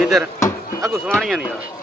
इधर अगू सुवाणिया नहीं यार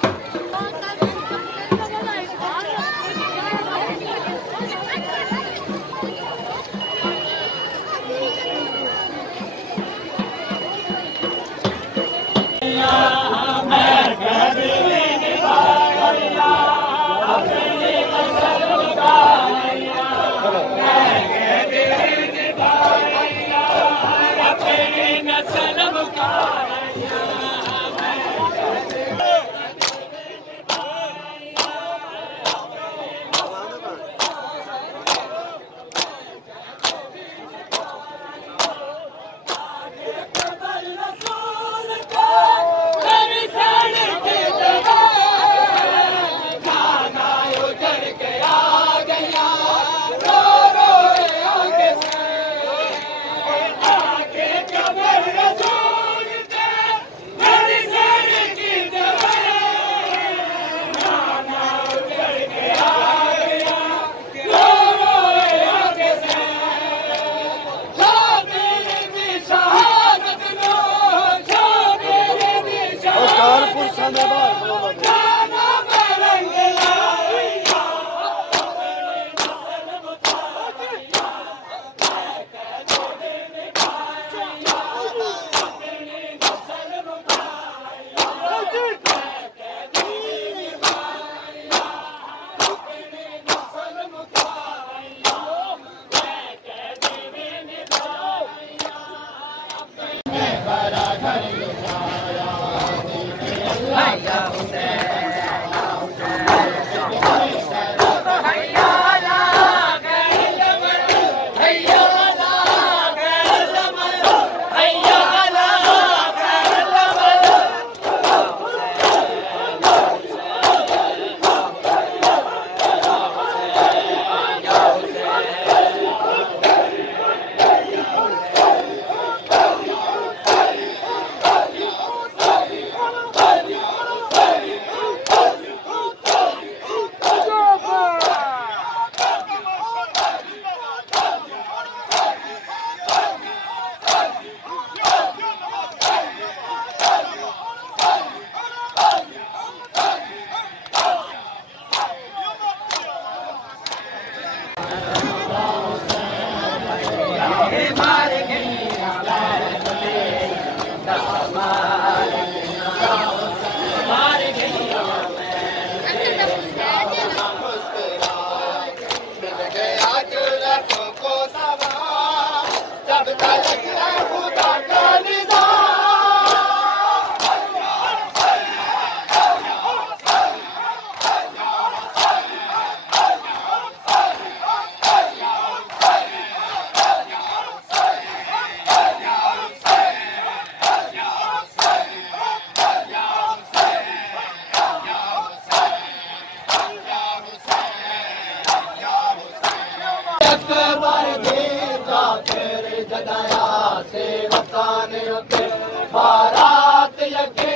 बारात यके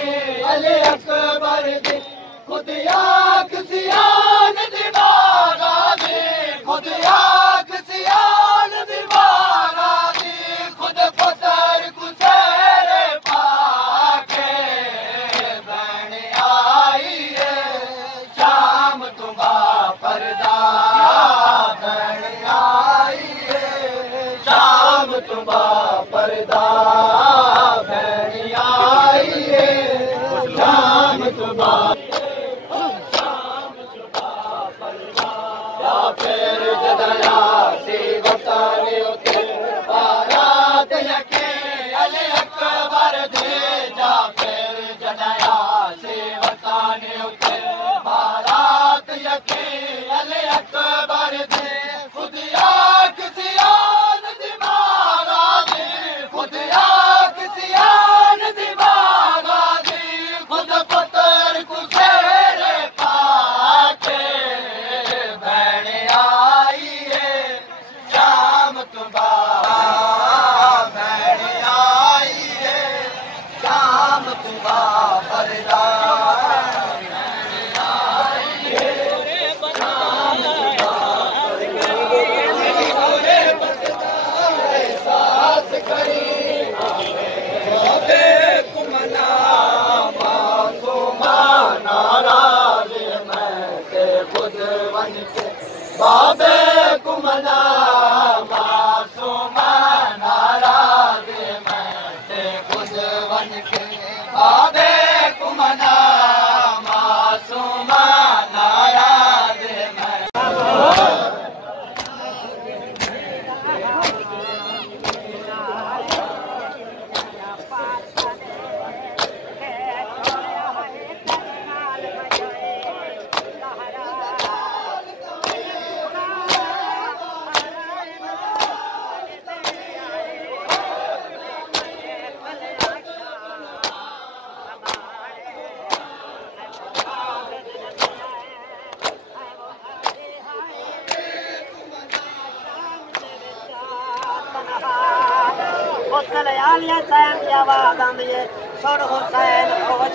अली अकबर दी खुद आख सियान दीवारा दी खुद आख सियान दीवारा दी खुद पुत्र कुसेरे पाके बन आई है शाम तुम्हारा पर्दा बन आई तुबा पर्दा भैणी आई है शाम तुबा फिर जदया सी वताने उते बारात यके अली अकबर दे जा फिर जदया सी वताने उते बारात यके अली अकबर दे खुद आख सियान दिमागा दे खुद आख सियान दिमागा दे खुद पुत्र कुसेरे पाके बाबे कुमना मासूमा नाराज मैं खुद बन के बाबे कुमना मासूमा नाराज सुर हुसैन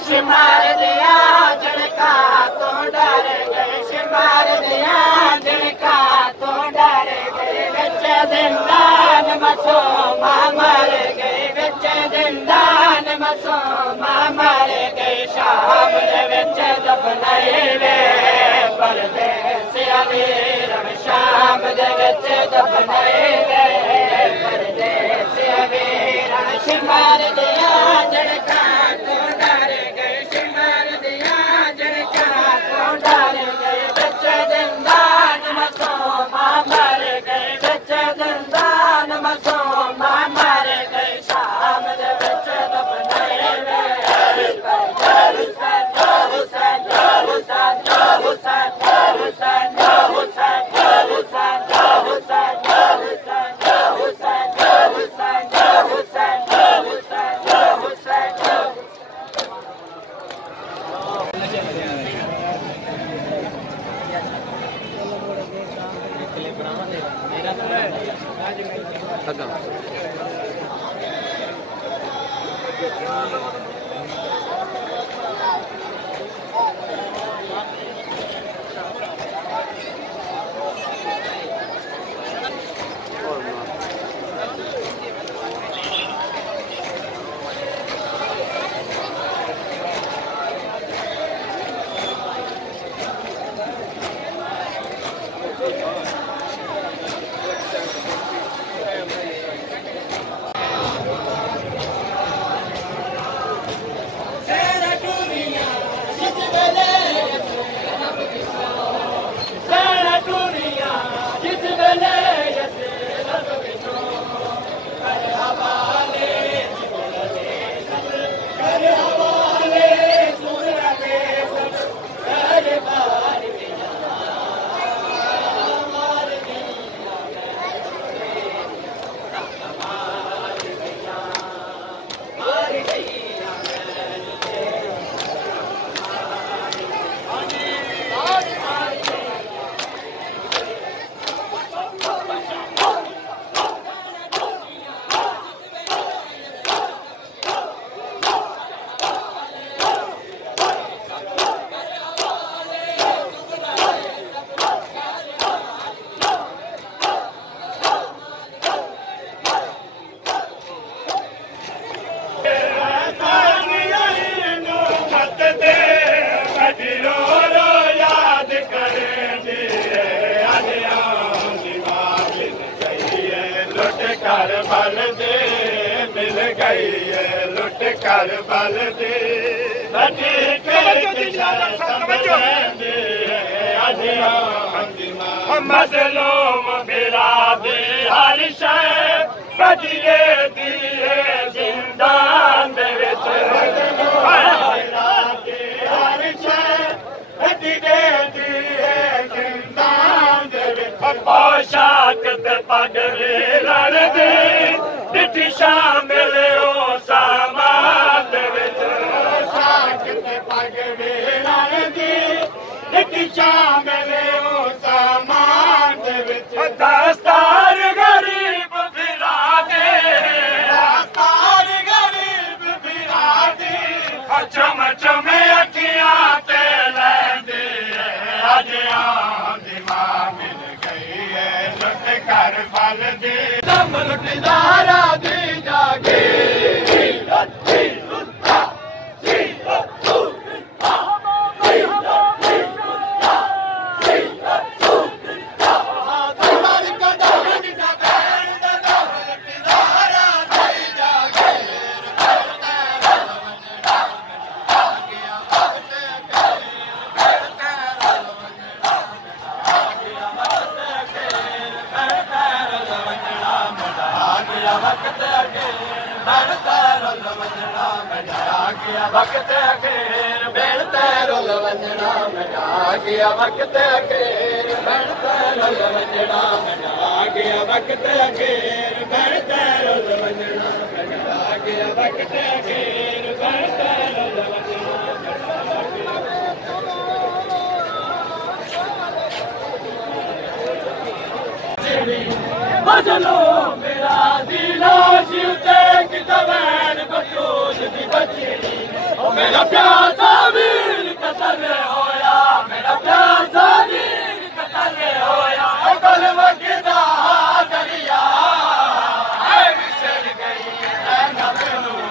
शिमार दिया झड़का तो डर गए शिमार दिया झड़का तो डर गए बच्चे जिंदान मसूमा मर गए बच्चे जिंदान मसूमा मर गए शाम दे बच्चे दफनाए वे परदेस अमीर शाम दे बच्चे दफनाए वे परदेस अमीर शिमार दिया झड़का तो डर गए शिमार दिया झड़का तो डर गए बच्चे जिंदान मसूमा मर गए बच्चे जिंदान मसूमा मर गए शाम दे बच्चे दफनाए वे हुसैन हुसैन हुसैन हुसैन हुसैन हुसैन हुसैन गई है लुट कर बल दी बटी के मजलूम बिरादी हर शय बदिए दिए जिंदान दे विच बिरादी हर शय बदिए दिए जिंदान दे विच पोशाक ते पग लड़ दे डिठी शामिल ओ सामान दे विच पोशाक ते पग लड़ दे डिठी शामिल ओ सामान दे विच दस्तार गरीब फिरा दे दस्तार गरीब फिरा दे चम चम अखियां ते लैंदी है अज आंदी मां मिल गई है लुट कर बल दी दम लुटदारा दी जागे वक्त अखेर बेड़ते रुल वंजना मजा गया वक्त अखेर बेड़ते रुल वंजना मजा गया वक्त अखेर बेड़ते रुल वंजना मजा गया वक्त अखेर बेड़ते रुल वंजना बजलो मेरा दिलो शिवते की तवैन बटूज दी बची मेरा प्यासा वीर कतल होया मेरा प्यासा वीर कतल होया कल वगदा दरिया है बिसर गई है नबनू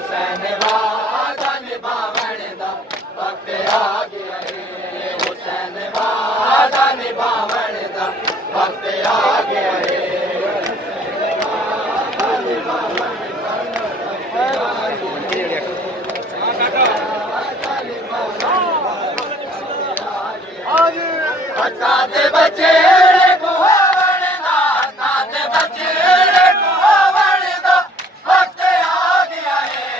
हुसैन वादा निभावण दा वक्त आ गया है हुसैन वादा निभावण दा वक्त आ गया है ताते बच्चे को वणदा ताते बच्चे को वणदा वक्त आ गया है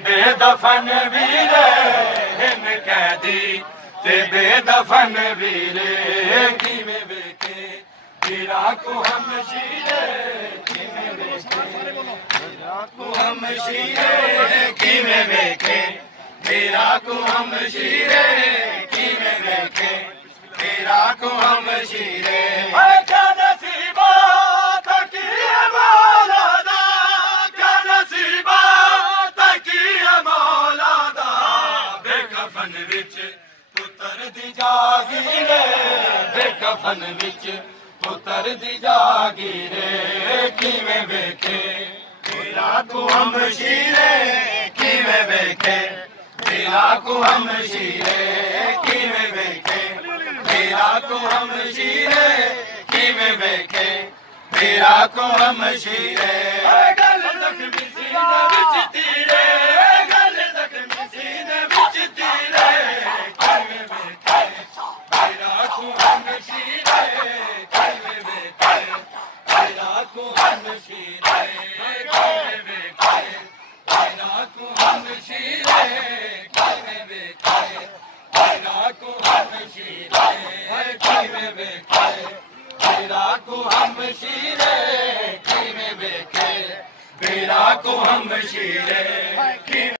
बेदफन वीरे हिन कैदी ते बेदफन वीरे किवें वेखे वीरा को हम शीरे किवें वेखे वीरा को हम शीरे किवें वेखे वीरा को हम शीरे किवें वेखे वीरा को हम शीरे क्या नसीबा तकी मौला दा क्या नसीबा बेकफन विच पुत्र दी जागीरे कफन विच पुत्र दी जागीरे किवें वेखे तेरा को हम शीरे किवें वेखे तेरा को हम शीरे किवें वेखे तेरा को हम शीरे किवें वेखे तेरा को हम शीरे गल जख्मी सीने विच तीरे गल जख्मी सीने विच तीरे किवें वेखे तेरा को हम शीरे किवें वेखे तेरा को हम शीरे किवें वेखे तेरा को हम शीरे किवें वेखे तेरा को हम शीरे किवें वेखे तेरा को हम शीरे किवें वेखे तेरा को हम शीरे